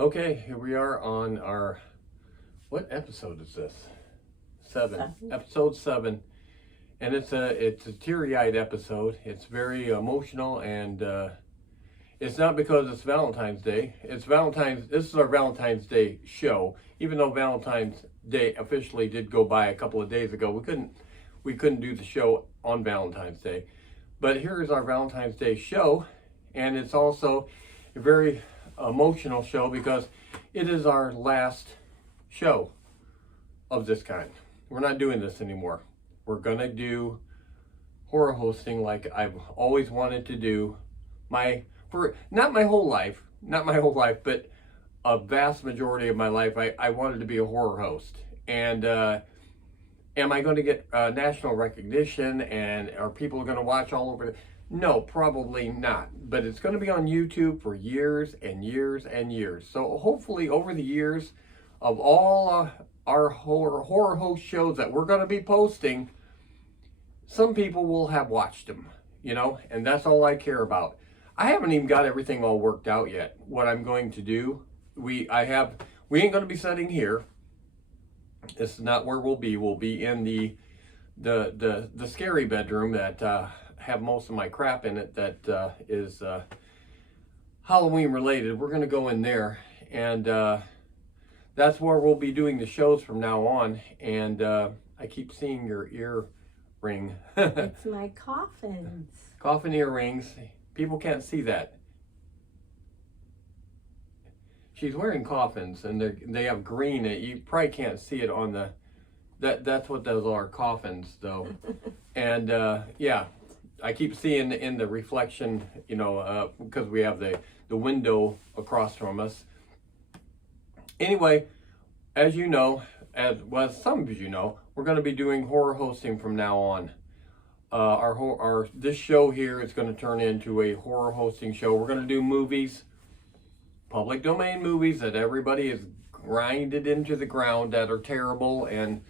Okay, here we are on our, what episode is this? Seven. Episode 7. And it's a teary-eyed episode. It's very emotional, and it's not because it's Valentine's Day. This is our Valentine's Day show. Even though Valentine's Day officially did go by a couple of days ago, we couldn't do the show on Valentine's Day. But here is our Valentine's Day show, and it's also a very emotional show because it is our last show of this kind. We're not doing this anymore. We're gonna do horror hosting like I've always wanted to do. Not my whole life, but a vast majority of my life, I wanted to be a horror host. And am I going to get national recognition, and are people going to watch all over? No, probably not. But it's going to be on YouTube for years and years and years. So hopefully over the years of all our horror host shows that we're going to be posting, some people will have watched them, and that's all I care about. I haven't even got everything all worked out yet. What I'm going to do, we ain't going to be sitting here. This is not where we'll be. We'll be in the scary bedroom that have most of my crap in it that is Halloween related. We're going to go in there, and that's where we'll be doing the shows from now on. And I keep seeing your earring. It's my coffins. Coffin earrings. People can't see that. She's wearing coffins, and they have green. You probably can't see it on the. That's what those are, coffins, though. And yeah, I keep seeing in the reflection, because we have the window across from us. Anyway, as you know, as some of you know, we're going to be doing horror hosting from now on. This show here is going to turn into a horror hosting show. We're going to do movies, public domain movies that everybody is grinded into the ground that are terrible, and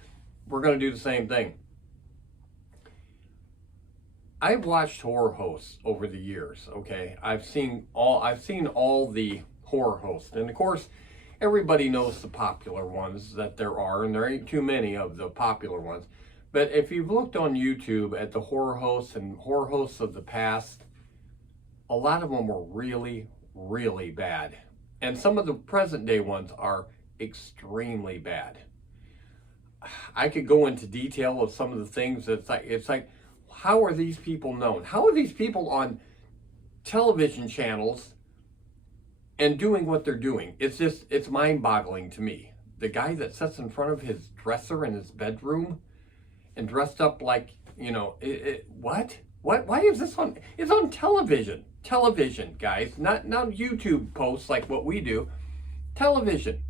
we're going to do the same thing. I've watched horror hosts over the years. Okay, I've seen all the horror hosts, and of course, everybody knows the popular ones that there are, and there ain't too many of the popular ones. But if you've looked on YouTube at the horror hosts and horror hosts of the past, a lot of them were really, really bad. And some of the present day ones are extremely bad. I could go into detail of some of the things it's like, how are these people known? How are these people on television channels and doing what they're doing? It's mind-boggling to me. The guy that sits in front of his dresser in his bedroom and dressed up like, what? Why is this on? It's on television. Television, guys. Not YouTube posts like what we do. Television.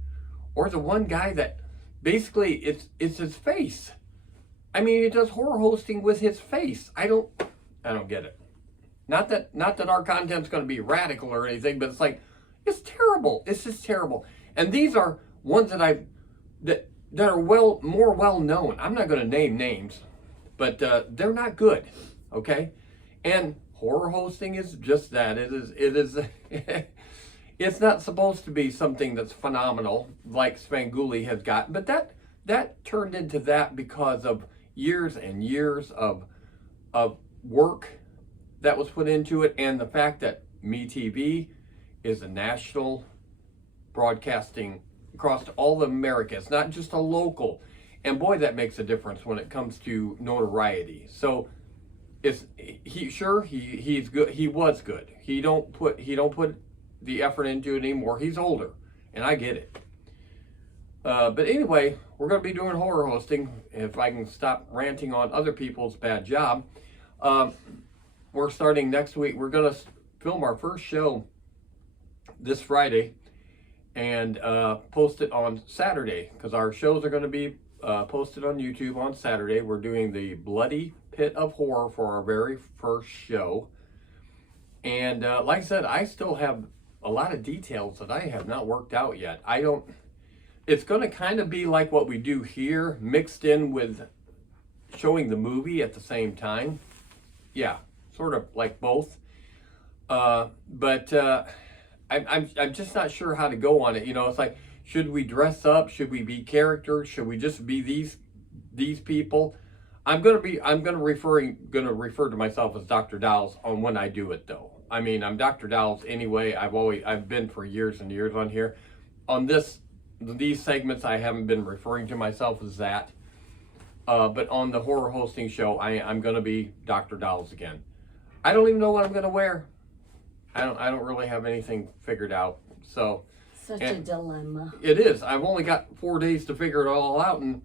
Or the one guy that basically it's his face. I mean, he does horror hosting with his face. I don't get it. Not that our content's going to be radical or anything, but it's terrible. It's just terrible. And these are ones that are more well known. I'm not going to name names, but they're not good. Okay, and horror hosting is just that. It is. It's not supposed to be something that's phenomenal like Svengoolie has got, but that turned into that because of years and years of work that was put into it, and the fact that MeTV is a national broadcasting across all of America. It's not just a local, and boy, that makes a difference when it comes to notoriety. So he's good. He was good. He don't put the effort into it anymore. He's older, and I get it. But anyway, we're going to be doing horror hosting. If I can stop ranting on other people's bad job, we're starting next week. We're going to film our first show this Friday and post it on Saturday, because our shows are going to be posted on YouTube on Saturday. We're doing the Bloody Pit of Horror for our very first show. And like I said, I still have a lot of details that I have not worked out yet. It's going to kind of be like what we do here, mixed in with showing the movie at the same time. Yeah, sort of like both. But I'm just not sure how to go on it. You know, it's like, should we dress up? Should we be characters? Should we just be these people? I'm gonna refer to myself as Dr.Dollz on when I do it though. I mean, I'm Dr.Dollz anyway. I've been for years and years on here. On these segments, I haven't been referring to myself as that. But on the horror hosting show, I'm gonna be Dr.Dollz again. I don't even know what I'm gonna wear. I don't really have anything figured out. So Such a dilemma. it is. I've only got 4 days to figure it all out, and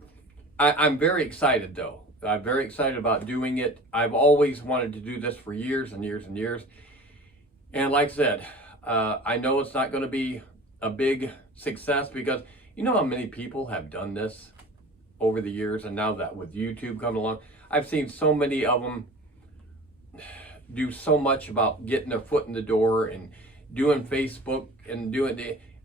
I'm very excited though. I'm very excited about doing it. I've always wanted to do this for years and years and years. And like I said, I know it's not going to be a big success because you know how many people have done this over the years, and now that with YouTube coming along, I've seen so many of them do so much about getting their foot in the door and doing Facebook and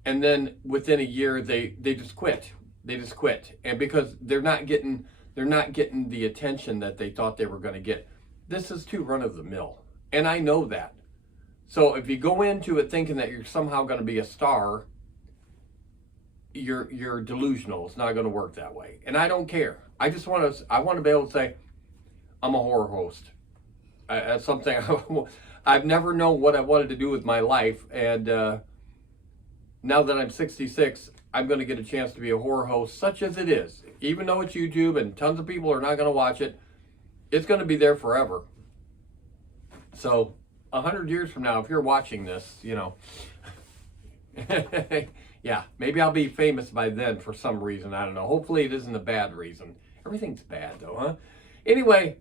and then within a year they just quit. They just quit, and because they're not getting the attention that they thought they were going to get. This is too run of the mill, and I know that. So if you go into it thinking that you're somehow going to be a star, you're delusional. It's not going to work that way, and I don't care. I want to be able to say I'm a horror host. That's something I've never known what I wanted to do with my life, and now that I'm 66, I'm going to get a chance to be a horror host, such as it is. Even though it's YouTube and tons of people are not going to watch it, it's going to be there forever. So 100 years from now, if you're watching this, you know, yeah, maybe I'll be famous by then for some reason. I don't know. Hopefully it isn't a bad reason. Everything's bad though, huh? Anyway,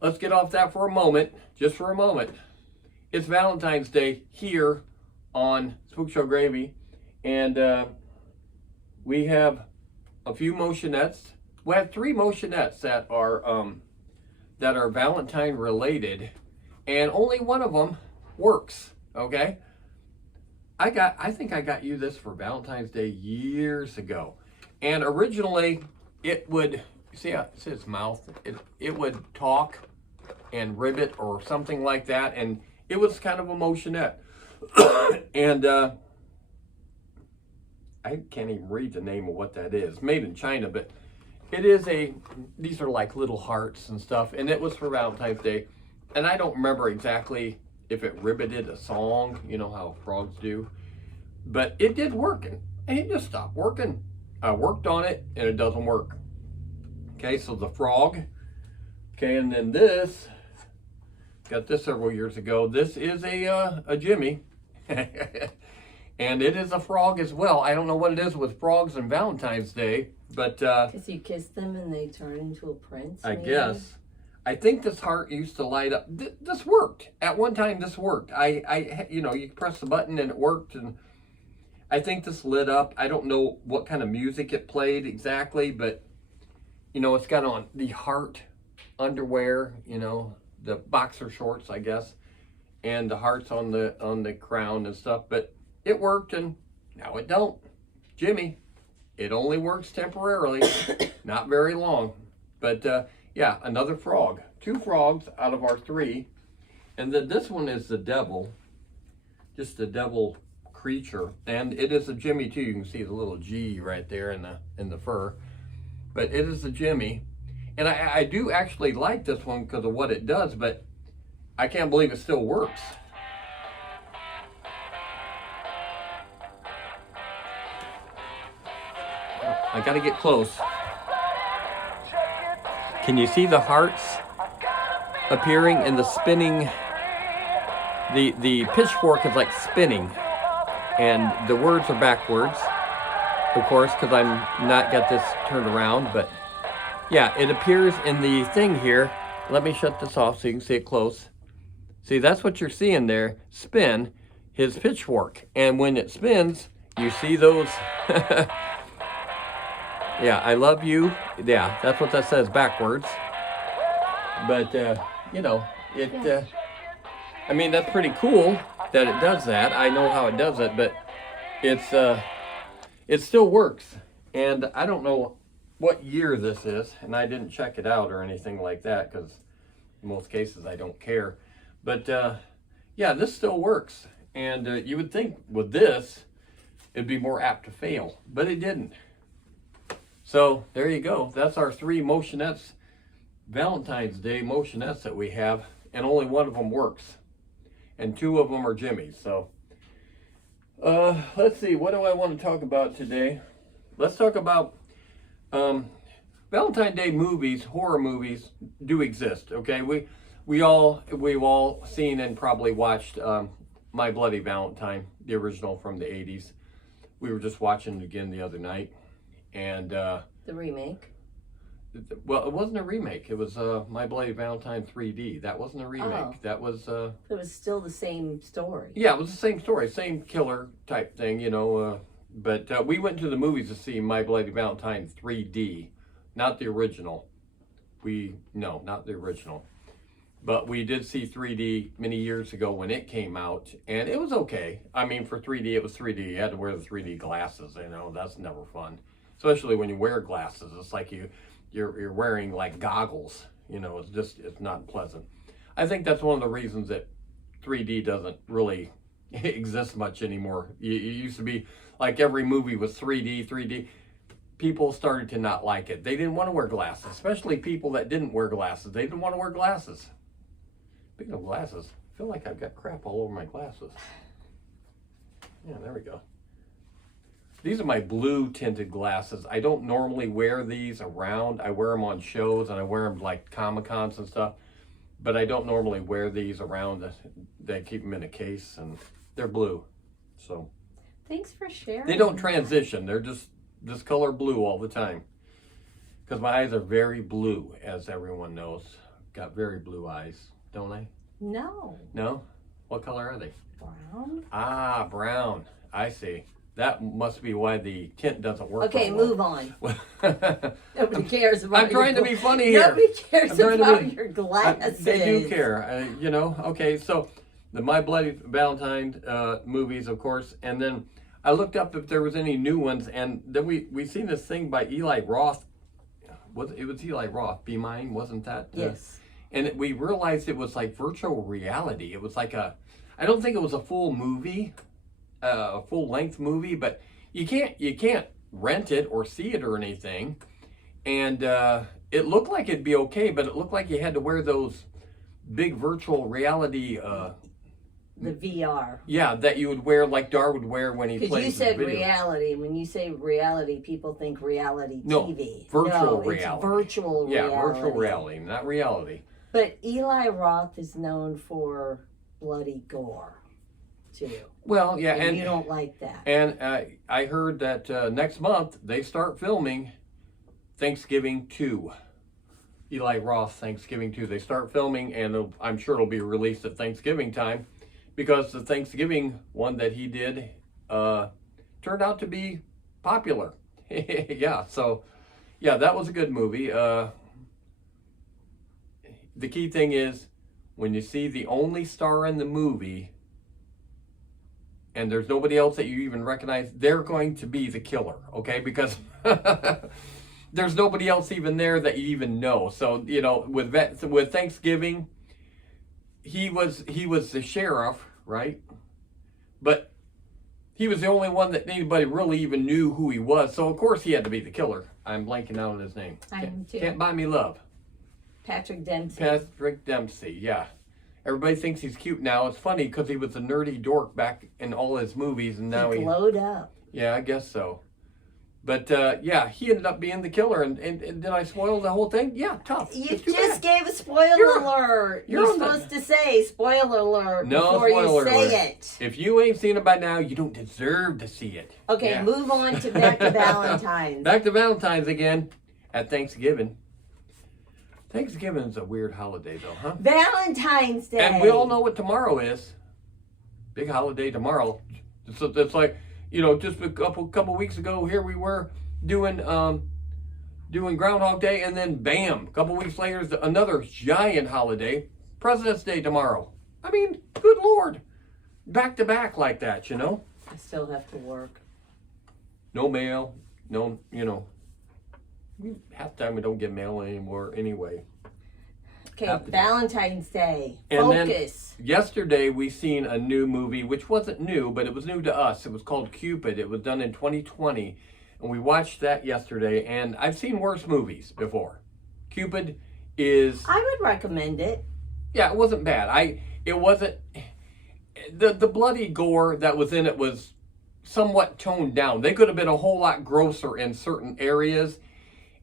let's get off that for a moment, just for a moment. It's Valentine's Day here on SpookShow Gravy, and we have a few motionettes. We have 3 motionettes that are Valentine related, and only one of them works. Okay, I think I got you this for Valentine's Day years ago, and originally it would see its mouth. It would talk and ribbit or something like that, and it was kind of a motionette. And I can't even read the name of what that is. Made in China, but it is these are like little hearts and stuff, and it was for Valentine's Day. And I don't remember exactly if it ribbited a song, you know how frogs do, but it did work, and it just stopped working. I worked on it, and it doesn't work. Okay, so the frog. Okay, and then this, got this several years ago. This is a Jimmy. And it is a frog as well. I don't know what it is with frogs and Valentine's Day, but because you kiss them and they turn into a prince. I maybe? guess. I think this heart used to light up. This worked at one time. This worked. You press the button and it worked, and I think this lit up. I don't know what kind of music it played exactly, but you know, it's got on the heart underwear. You know, the boxer shorts, I guess, and the hearts on the crown and stuff, but it worked, and now it don't. Jimmy, it only works temporarily, not very long. But yeah, another frog. 2 frogs out of our 3. And then this one is the devil, just the devil creature. And it is a Jimmy too. You can see the little G right there in the fur. But it is a Jimmy. And I do actually like this one because of what it does, but I can't believe it still works. I gotta get close. Can you see the hearts appearing in the spinning? The pitchfork is like spinning, and the words are backwards, of course, because I'm not got this turned around, but yeah, it appears in the thing here. Let me shut this off so you can see it close. See, that's what you're seeing there, spin his pitchfork, and when it spins, you see those. Yeah, I love you. Yeah, that's what that says backwards. But, you know, I mean, that's pretty cool that it does that. I know how it does it, but it still works. And I don't know what year this is, and I didn't check it out or anything like that, because in most cases I don't care. But, yeah, this still works. And you would think with this, it'd be more apt to fail, but it didn't. So there you go. That's our 3 motionettes, Valentine's Day motionettes that we have, and only one of them works, and 2 of them are Jimmy's. So let's see, what do I want to talk about today? Let's talk about Valentine's Day movies. Horror movies do exist. Okay, we've all seen and probably watched My Bloody Valentine, the original from the 80s. We were just watching it again the other night. And The remake? Well, it wasn't a remake. It was My Bloody Valentine 3D. That wasn't a remake. Oh. That was... It was still the same story. Yeah, it was the same story. Same killer type thing, you know. But we went to the movies to see My Bloody Valentine 3D. Not the original. No, not the original. But we did see 3D many years ago when it came out, and it was okay. I mean, for 3D, it was 3D. You had to wear the 3D glasses, you know. That's never fun. Especially when you wear glasses. It's like you're wearing like goggles, you know. It's not pleasant. I think that's one of the reasons that 3D doesn't really exist much anymore. It used to be like every movie was 3D. People started to not like it. They didn't want to wear glasses, especially people that didn't wear glasses. They didn't want to wear glasses. Speaking of glasses, I feel like I've got crap all over my glasses. Yeah, there we go. These are my blue tinted glasses. I don't normally wear these around. I wear them on shows and I wear them like Comic-Cons and stuff. But I don't normally wear these around. They keep them in a case and they're blue. So Thanks for sharing. they don't transition. They're just this color blue all the time. Because my eyes are very blue, as everyone knows. Got very blue eyes, don't I? No. No? What color are they? Brown? Ah, brown. I see. That must be why the tint doesn't work. Okay, very well. move on. Nobody cares about I'm trying to be funny here. Nobody cares I'm trying to about be- your glasses. They do care, you know. Okay, so the My Bloody Valentine movies, of course, and then I looked up if there was any new ones, and then we seen this thing by Eli Roth. It was Eli Roth? Be Mine, wasn't that? Yes. And we realized it was like virtual reality. It was like I don't think it was a full movie, a full length movie, but you can't rent it or see it or anything. And it looked like it'd be okay, but it looked like you had to wear those big virtual reality. The VR. Yeah, that you would wear like Dar would wear when he plays. Because you said his videos. reality. When you say reality, people think reality No, TV. virtual no, reality. It's virtual reality. Yeah, virtual reality, not reality. But Eli Roth is known for bloody gore, too. Well, yeah, And and you don't like that. And I heard that next month they start filming Thanksgiving 2. Eli Roth Thanksgiving 2. They start filming, and I'm sure it'll be released at Thanksgiving time, because the Thanksgiving one that he did turned out to be popular. Yeah, so yeah, that was a good movie. The key thing is when you see the only star in the movie and there's nobody else that you even recognize, they're going to be the killer, okay? Because there's nobody else even there that you even know. So, you know, with Thanksgiving, he was the sheriff, right? But he was the only one that anybody really even knew who he was. So, of course, he had to be the killer. I'm blanking out on his name. I am too. Can't Buy Me Love. Patrick Dempsey. Patrick Dempsey, yeah. Everybody thinks he's cute now. It's funny because he was a nerdy dork back in all his movies, and now he glowed up. Yeah, I guess so. But yeah, he ended up being the killer. And did I spoil the whole thing? Yeah, tough. You It's too just bad. gave a spoiler alert. you're You're on the- supposed to say spoiler alert No before spoiler you say alert. it. If you ain't seen it by now, you don't deserve to see it. Okay, Yeah. move on to back to Valentine's. Back to Valentine's again at Thanksgiving. Thanksgiving is a weird holiday, though, huh? Valentine's Day. And we all know what tomorrow is. Big holiday tomorrow. It's like, you know, just a couple weeks ago, here we were doing Groundhog Day, and then bam, a couple weeks later, another giant holiday, President's Day tomorrow. I mean, good Lord, back to back like that, you know. I still have to work. No mail, no, you know. Half the time we don't get mail anymore anyway. Okay, Half the time. Valentine's Day. And then- Focus. Yesterday we seen a new movie, which wasn't new, but it was new to us. It was called Cupid. It was done in 2020, and we watched that yesterday. And I've seen worse movies before. Cupid is, I would recommend it. yeah, it wasn't bad. It wasn't, the bloody gore that was in it was somewhat toned down. They could have been a whole lot grosser in certain areas,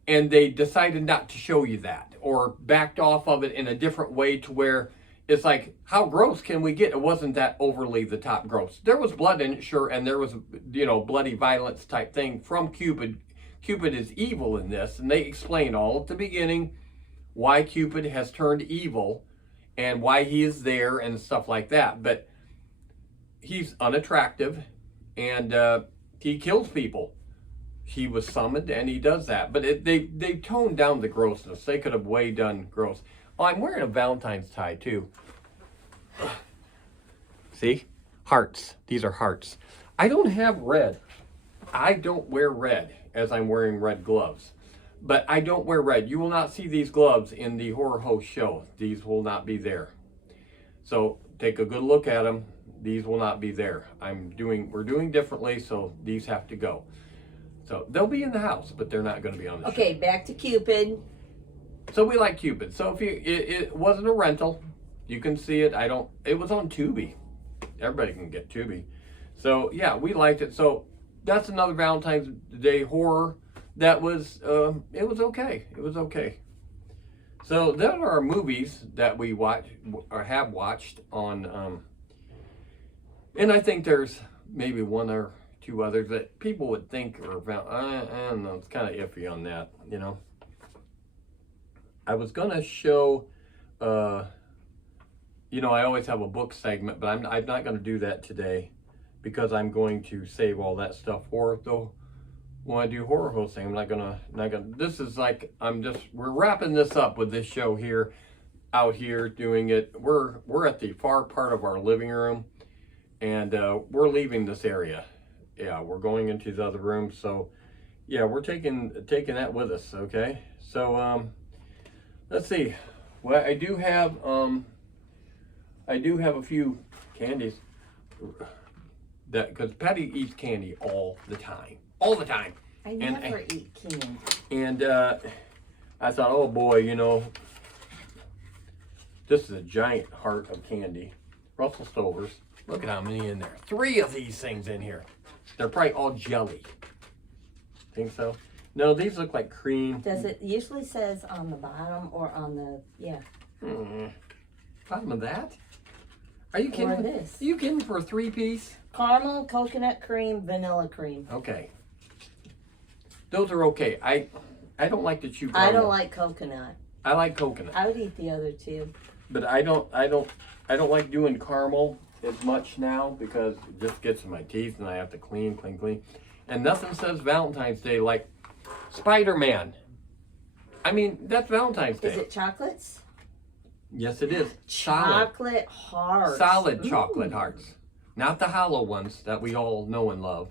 and they decided not to show you that, or backed off of it in a different way to where it's like, how gross can we get? It wasn't that overly the top gross. There was blood in it, sure, and there was, bloody violence type thing from Cupid. Cupid is evil in this, and they explain all at the beginning why Cupid has turned evil and why he is there and stuff like that. But he's unattractive, and he kills people. He was summoned, and he does that. But they toned down the grossness. They could have way done gross. Oh, I'm wearing a Valentine's tie, too. See? Hearts. These are hearts. I don't have red. I don't wear red, as I'm wearing red gloves. But I don't wear red. You will not see these gloves in the Horror Host show. These will not be there. So take a good look at them. These will not be there. We're doing differently, so these have to go. So they'll be in the house, but they're not going to be on the show. Okay, back to Cupid. So we like Cupid. So if it wasn't a rental, you can see it. It was on Tubi. Everybody can get Tubi. So yeah, we liked it. So that's another Valentine's Day horror that was, it was okay. It was okay. So there are movies that we watch or have watched on, and I think there's maybe one or two others that people would think are, I don't know, it's kind of iffy on that, I was going to show, I always have a book segment, but I'm not going to do that today because I'm going to save all that stuff for though. When I do horror hosting, I'm not gonna, this is like, we're wrapping this up with this show here, out here doing it. We're at the far part of our living room, and we're leaving this area. Yeah, we're going into the other room. So yeah, we're taking that with us. Okay. So, let's see. Well, I do have a few candies because Patty eats candy all the time. All the time. I never eat candy. And I thought, oh boy, this is a giant heart of candy. Russell Stover's. Look at how many in there. 3 of these things in here. They're probably all jelly. Think so? No, these look like cream. Does it usually says on the bottom or on the, yeah. Bottom of that? Are you kidding? Or this. Are you kidding for a 3-piece? Caramel, coconut cream, vanilla cream. Okay. Those are okay. I don't like to chew caramel. I don't like coconut. I like coconut. I would eat the other two. But I don't like doing caramel as much now because it just gets in my teeth and I have to clean. And nothing says Valentine's Day like Spider-Man. I mean, that's Valentine's Day. Is it chocolates? Yes, it is. Chocolate hearts. Solid chocolate hearts. Not the hollow ones that we all know and love.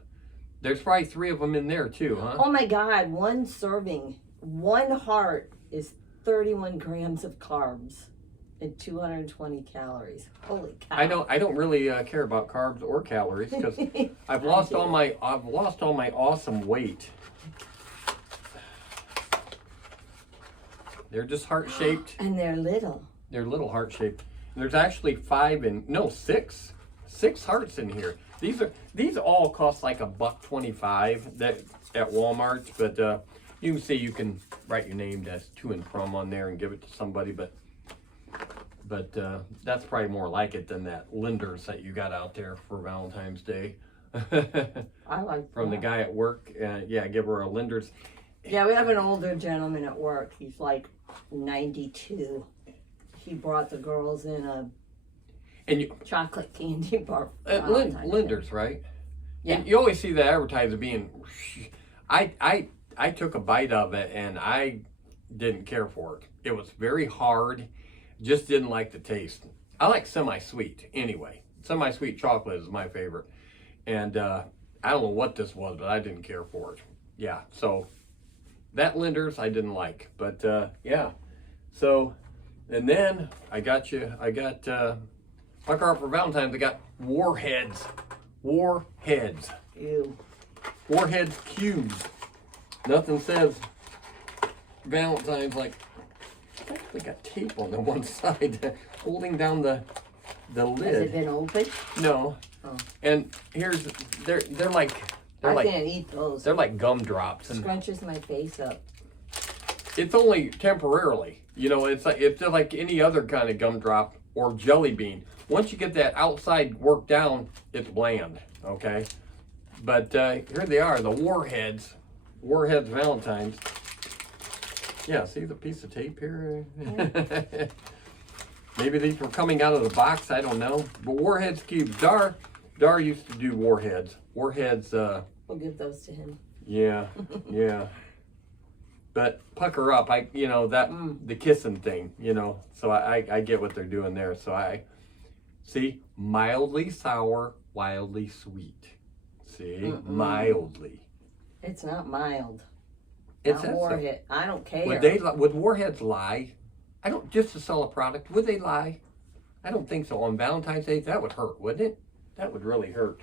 There's probably 3 of them in there too, huh? Oh my God, one serving, one heart is 31 grams of carbs and 220 calories. Holy cow. I don't really care about carbs or calories because I've lost all my awesome weight. They're just heart-shaped. And they're little. They're little heart-shaped. There's actually 6 hearts in here. These all cost like $1.25 that at Walmart, but you can see you can write your name as to and from on there and give it to somebody, but that's probably more like it than that Linder's that you got out there for Valentine's Day. I like from that. the guy at work. Yeah, give her a Linder's. Yeah, we have an older gentleman at work. He's like 92. He brought the girls in a chocolate candy bar. Linder's, right? Yeah. And you always see the advertiser being. I took a bite of it and I didn't care for it. It was very hard. Just didn't like the taste. I like semi-sweet anyway. Semi-sweet chocolate is my favorite. And I don't know what this was, but I didn't care for it. Yeah, so that Linder's I didn't like. But yeah, so And then I got Pucker Up for Valentine's. I got Warheads. Warheads. Ew. Warheads cubes. Nothing says Valentine's like, I actually got tape on the one side holding down the lid. Has it been opened? No. Oh. And here's, they're like, I can't eat those. They're like gumdrops. And scrunches my face up. it's only temporarily. You know, it's just like any other kind of gumdrop or jelly bean. Once you get that outside worked down, it's bland, okay? But here they are, the Warheads. Warheads Valentine's. Yeah, see the piece of tape here? Yeah. Maybe these were coming out of the box, I don't know. But Warheads cubes. Dar used to do Warheads. Warheads, We'll give those to him. yeah, yeah. But Pucker Up, the kissing thing, so I get what they're doing there. So I see mildly sour, wildly sweet. See, mildly. It's not mild. It's not Warhead. I don't care. Would Warheads lie? Just to sell a product, would they lie? I don't think so. On Valentine's Day, that would hurt, wouldn't it? That would really hurt.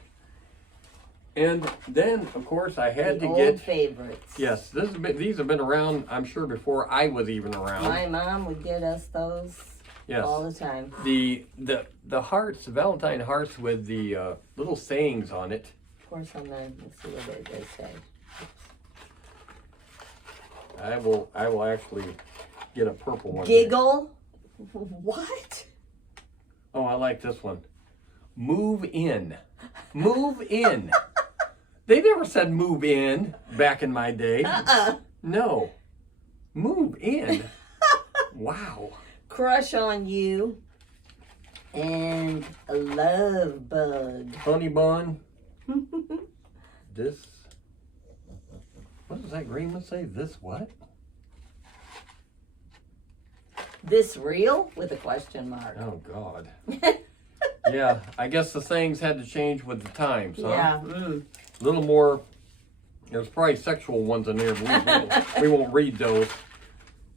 And then, of course, I had to get old favorites. Yes, these have been around, I'm sure, before I was even around. My mom would get us those all the time. The hearts, the Valentine hearts with the little sayings on it. Of course, let's see what they say. I will actually get a purple one. Giggle? What? Oh, I like this one. Move in. Move in. They never said move in back in my day. No. Move in. Wow. Crush on you. And a love bug. Honey bun. This. What does that green one say? This what? This real? With a question mark. Oh, God. Yeah, I guess the sayings had to change with the times, huh? Yeah. A little more, there's probably sexual ones in there, but we won't read those.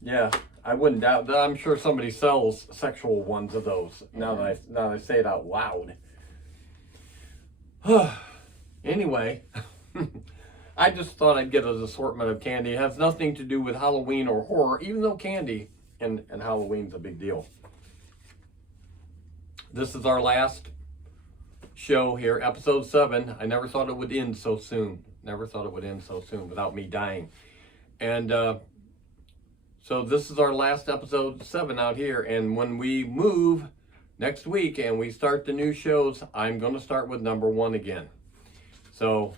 Yeah, I wouldn't doubt that. I'm sure somebody sells sexual ones of those, now that I say it out loud. Anyway, I just thought I'd get an assortment of candy. It has nothing to do with Halloween or horror, even though candy and Halloween's a big deal. This is our last show here, episode 7. I never thought it would end so soon. Never thought it would end so soon without me dying. And so this is our last episode 7 out here. And when we move next week and we start the new shows, I'm going to start with number 1 again. So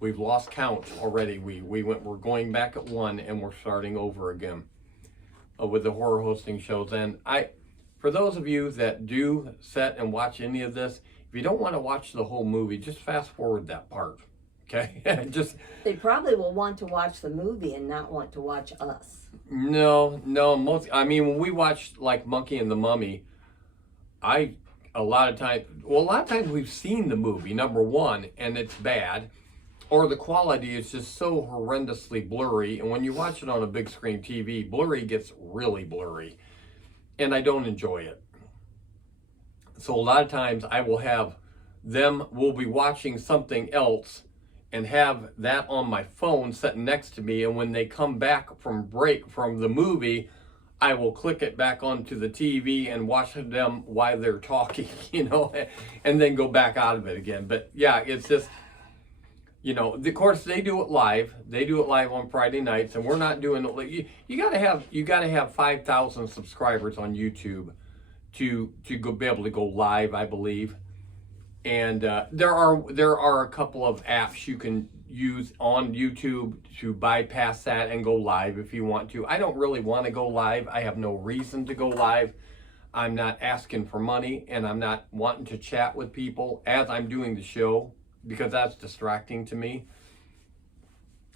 we've lost count already. We're going back at 1 and we're starting over again with the horror hosting shows. And for those of you that do sit and watch any of this, if you don't want to watch the whole movie, just fast forward that part, okay? They probably will want to watch the movie and not want to watch us. No, when we watched like Monkey and the Mummy, a lot of times we've seen the movie, number 1, and it's bad, or the quality is just so horrendously blurry, and when you watch it on a big screen TV, blurry gets really blurry. And I don't enjoy it. So a lot of times we'll be watching something else and have that on my phone sitting next to me. And when they come back from break from the movie, I will click it back onto the TV and watch them while they're talking, and then go back out of it again. But yeah, it's just, of course they do it live. They do it live on Friday nights, and we're not doing it. You gotta have 5,000 subscribers on YouTube to be able to go live, I believe. And there are a couple of apps you can use on YouTube to bypass that and go live if you want to. I don't really want to go live. I have no reason to go live. I'm not asking for money, and I'm not wanting to chat with people as I'm doing the show, because that's distracting to me.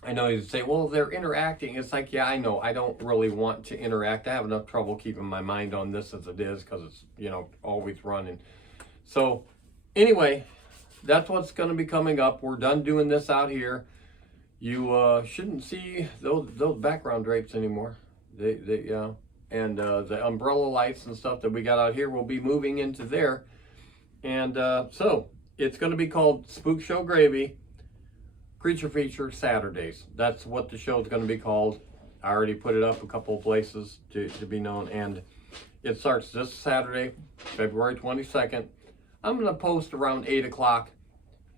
I know you say, well, they're interacting. It's like, yeah, I know. I don't really want to interact. I have enough trouble keeping my mind on this as it is, because it's, always running. So anyway, that's what's going to be coming up. We're done doing this out here. You shouldn't see those background drapes anymore. and the umbrella lights and stuff that we got out here will be moving into there. And so it's going to be called Spook Show Gravy Creature Feature Saturdays. That's what the show is going to be called. I already put it up a couple of places to be known, and it starts this Saturday, February 22nd. I'm going to post around 8 o'clock.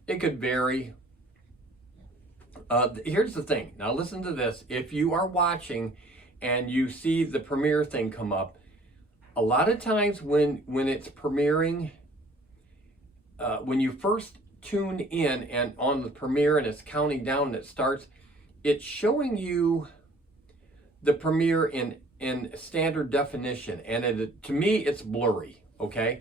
It could vary. Here's the thing. Now listen to this. If you are watching and you see the premiere thing come up, a lot of times when it's premiering, when you first tune in and on the premiere and it's counting down and it starts, it's showing you the premiere in standard definition, and to me it's blurry. Okay,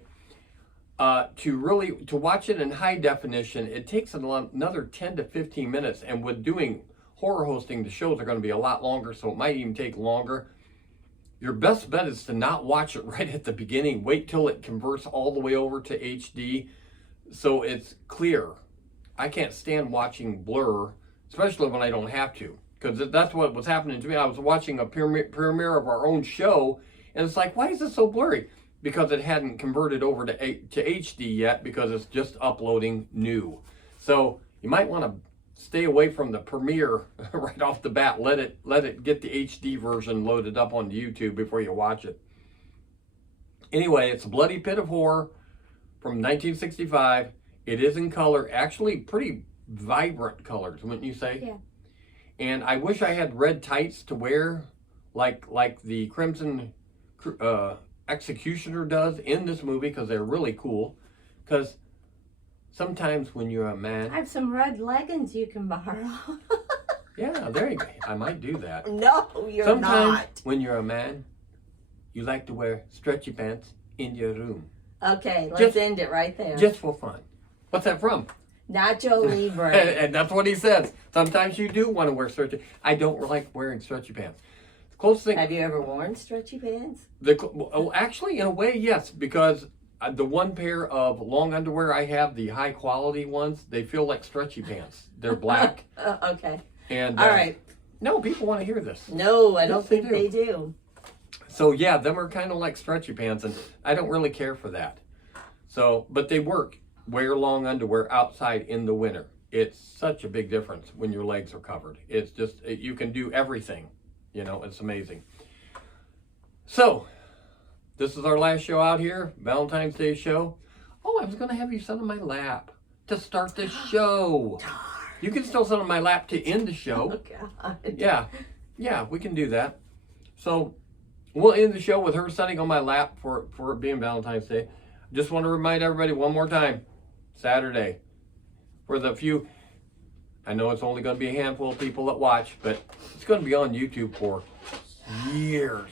to watch it in high definition, it takes another 10 to 15 minutes, and with doing horror hosting, the shows are going to be a lot longer, so it might even take longer. Your best bet is to not watch it right at the beginning. Wait till it converts all the way over to HD so it's clear. I can't stand watching blur, especially when I don't have to, because that's what was happening to me. I was watching a premiere of our own show, and it's like, why is it so blurry? Because it hadn't converted over to HD yet, because it's just uploading new. So you might want to stay away from the premiere right off the bat. Let it get the HD version loaded up on YouTube before you watch it. Anyway, it's a Bloody Pit of Horror from 1965. It is in color, actually pretty vibrant colors, wouldn't you say? Yeah. And I wish I had red tights to wear, like the Crimson Executioner does in this movie, because they're really cool. Because sometimes when you're a man, I have some red leggings you can borrow. yeah, there you go. I might do that. No, you're Sometimes not. when you're a man, you like to wear stretchy pants in your room. Okay, let's end it right there. Just for fun. What's that from? Nacho Libre. And that's what he says. Sometimes you do want to wear stretchy. I don't like wearing stretchy pants. The closest thing. Have you ever worn stretchy pants? Actually, in a way, yes, because the one pair of long underwear I have, the high quality ones, they feel like stretchy pants. They're black. Okay. And all right. No, people want to hear this. No, I don't think they do. So yeah, them are kind of like stretchy pants, and I don't really care for that. So, but they work. Wear long underwear outside in the winter. It's such a big difference when your legs are covered. It's just, you can do everything. You know, it's amazing. So, this is our last show out here, Valentine's Day show. Oh, I was going to have you sit on my lap to start the show. You can still sit on my lap to end the show. Oh, God. Yeah, we can do that. So, we'll end the show with her sitting on my lap for it being Valentine's Day. Just want to remind everybody one more time, Saturday, for the few, I know it's only going to be a handful of people that watch, but it's going to be on YouTube for years,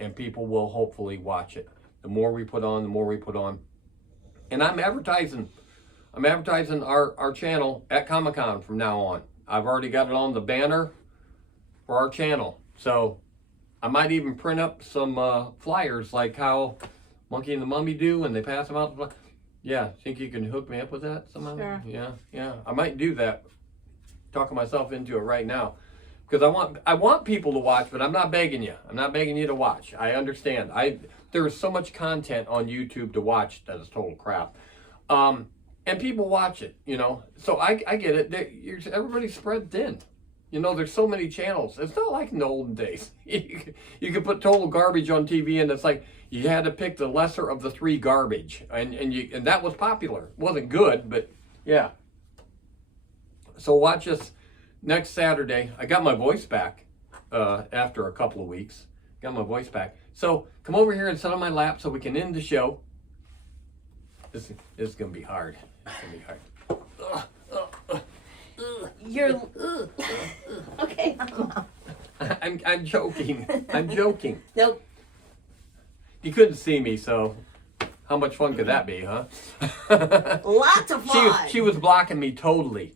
and people will hopefully watch it. The more we put on, the more we put on. And I'm advertising our channel at Comic-Con from now on. I've already got it on the banner for our channel. So I might even print up some flyers like how Monkey and the Mummy do, and they pass them out. Yeah, think you can hook me up with that somehow? Sure. Yeah. I might do that. Talking myself into it right now, because I want people to watch, but I'm not begging you. I'm not begging you to watch. I understand. There is so much content on YouTube to watch that is total crap, and people watch it. You know, so I get it. Everybody's spread thin. You know, there's so many channels. It's not like in the olden days. You could put total garbage on TV, and it's like you had to pick the lesser of the three garbage, and that was popular. It wasn't good, but yeah. So watch us next Saturday. I got my voice back after a couple of weeks. Got my voice back. So come over here and sit on my lap so we can end the show. This is gonna be hard. It's gonna be hard. You're okay. I'm joking. I'm joking. Nope. You couldn't see me, so how much fun could that be, huh? Lots of fun. She was blocking me totally.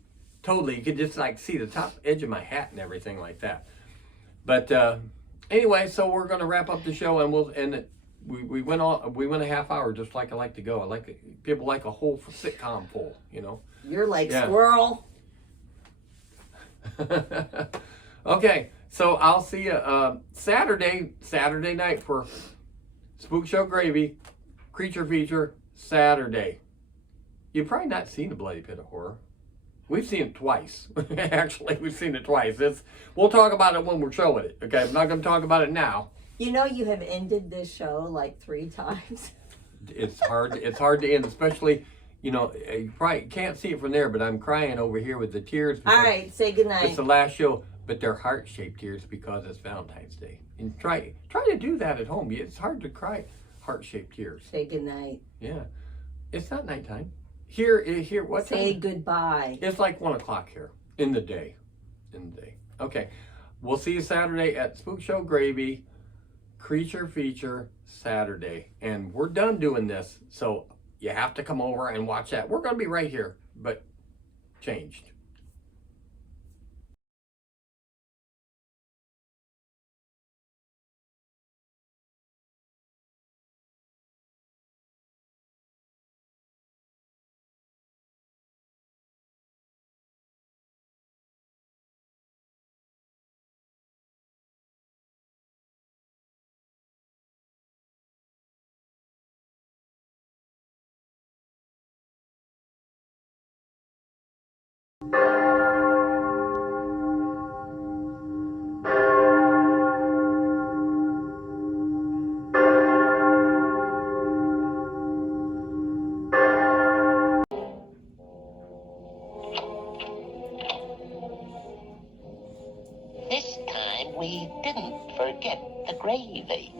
You could just like see the top edge of my hat and everything like that. But anyway, so we're gonna wrap up the show, and we went a half hour just like I like to go. People like a whole sitcom full, you know. You're like squirrel. Okay, So I'll see you Saturday night for Spook Show Gravy, Creature Feature, Saturday. You've probably not seen the Bloody Pit of Horror. We've seen it twice. Actually, we've seen it twice. We'll talk about it when we're showing it. Okay, I'm not going to talk about it now. You know, you have ended this show like 3 times. It's hard. It's hard to end, especially, you know, you probably can't see it from there, but I'm crying over here with the tears. All right, say goodnight. It's the last show, but they're heart-shaped tears because it's Valentine's Day. And try to do that at home. It's hard to cry heart-shaped tears. Say goodnight. Yeah, it's not nighttime. Here, what time? Say goodbye. It's like 1 o'clock here in the day. Okay, we'll see you Saturday at Spook Show Gravy, Creature Feature Saturday, and we're done doing this. So you have to come over and watch that. We're gonna be right here, but changed. This time we didn't forget the gravy.